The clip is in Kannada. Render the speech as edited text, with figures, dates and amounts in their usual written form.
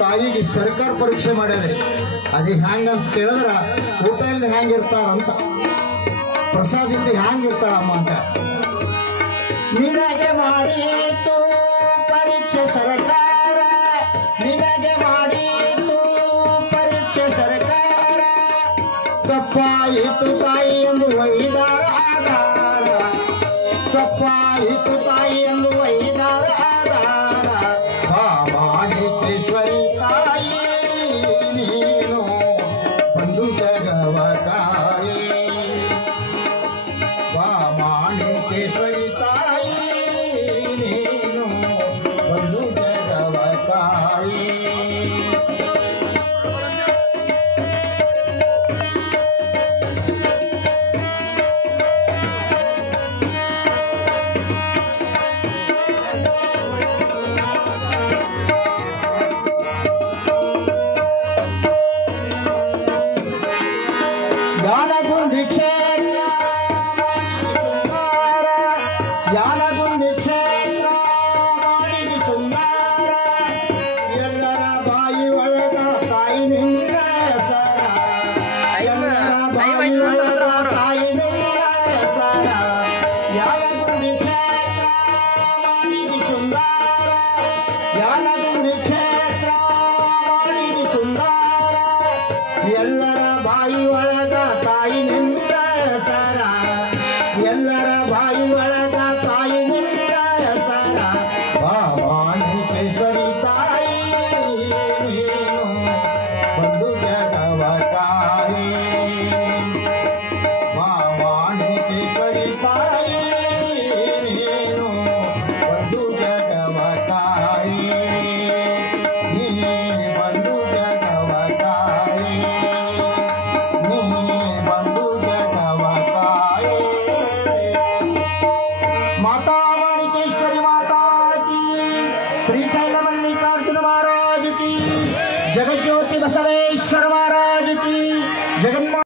ತಾಯಿಗೆ ಸರ್ಕಾರ ಪರೀಕ್ಷೆ ಮಾಡಿದ್ರಿ ಅದು ಹೆಂಗಂತ ಕೇಳಿದ್ರ ಊಟ ಇಲ್ದ ಹೆಂಗಿರ್ತಾರಂತ ಪ್ರಸಾದ ಇಲ್ದ ಹೆಂಗಿರ್ತಾರಮ್ಮ ಅಂತ ನಿನಗೆ ಮಾಡಿತು ಪರೀಕ್ಷೆ ಸರ್ಕಾರ ನಿನಗೆ ಮಾಡಿತು ಪರೀಕ್ಷೆ ಸರ್ಕಾರ ತಪ್ಪಾಯಿತು ತಾಯಿ ಎಂದು ಒಯ್ದಾರ ಆಧಾರ ತಪ್ಪಾಯಿತು ತಾಯಿ ಎಂದು ಒಯ್ದಾರ ಆಧಾರ ಮಾಣಿಕೇಶ್ವರಿ ತಾಯಿ ನೀನು ಬಂದು ಜಗವ ತಾಯಿ ಮಾಣಿಕೇಶ್ವರಿ ತಾಯಿ ನೀನು ಬಂದು ಜಗವ ತಾಯಿ ಯಾನಗುಂದಿ ಕ್ಷೇತ್ರ ಯಾನಗುಂದಿ ಕ್ಷೇತ್ರ ಮಾಡಿದ ಸುಂದರ ಎಲ್ಲರ ಬಾಯಿ ಒಳಗ ತಾಯಿ ನಿಂದ ಹೆಸರ ಎಲ್ಲರ ಬಾಯಿ ಒಳಗ ತಾಯಿ ನಿಂದ ಹೆಸರ ಯಾನಗುಂದಿ ಕ್ಷೇತ್ರ ಮಾಡಿದ ಸುಂದರ ಯಾನಗುಂದಿ ಕ್ಷೇತ್ರ ಮಾಡಿದ ಸುಂದರ ಎಲ್ಲರ ಬಾಯಿ ಒಳಗ ತಾಯಿ ನಿಂತ ಹೆಸರ ಎಲ್ಲರ ಬಾಯಿ ಒಳಗ ತಾಯಿ ನಿಂತ ಹೆಸರ ಮಾಣಿಕೇಶ್ವರಿ ತಾಯಿ ನೀನು ಬಂದು ಜಗವ ತಾಯಿ ಮಾಣಿಕೇಶ್ವರಿ ತಾಯಿ ನೀನು ಬಂದು ಜಗವ ತಾಯಿ ನೀ ಬಂದು ಜಗವ ತಾಯಿ माता माणिकेश्वरी माता की श्रीशैल मल्लिकार्जुन महाराज की जगज्योति बसवेश्वर महाराज की जगन्नाथ